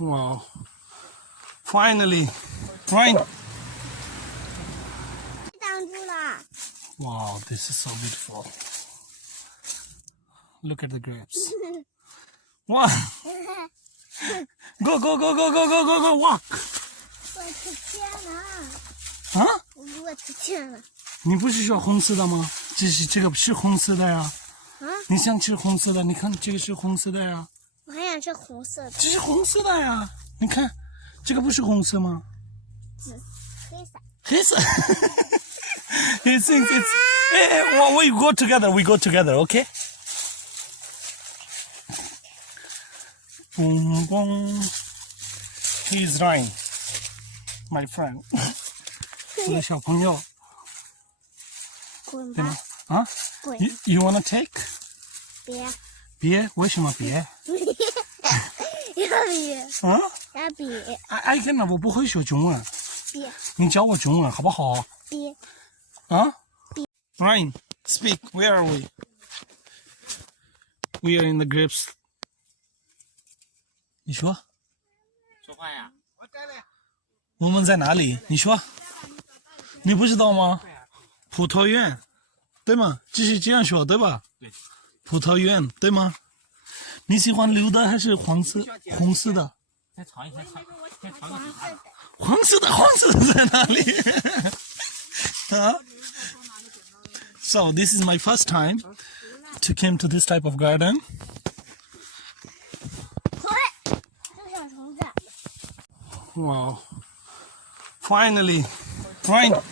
Wow. Finally. Right. 挡住了。 Wow, this is so beautiful. Look at the grapes. Wow. Go, go, go, go, go, go, go, go, walk. 我出现了，啊？我出现了。你不是说红色的吗？这个是红色的呀。啊？你想吃红色的？你看这个是红色的呀。我还想吃红色的。这是红色的呀。你看，这个不是红色吗？黑色。黑色。He thinks it's. Hey, we go together. We go together. Okay. Boom, boom. He's Ryan, my friend. 我的小朋友，滚对吗吧，？啊滚！ ？You wanna take？别，别，为什么别？要别，啊要别， ？I can， 我不会说中文，别，你教我中文好不好？别。啊？Ryan, speak. Where are we? We are in the grapes. 你说？说话呀！我们在哪里？你说？你不知道吗？葡萄园，对吗？只是这样说，对吧？对。葡萄园，对吗？你喜欢绿的还是黄色、红色的？再尝一下，再尝个其他的。黄色的，黄色的在哪里？啊？So this is my first time to come to this type of garden. 这个小虫子。 Wow. Finally. Right.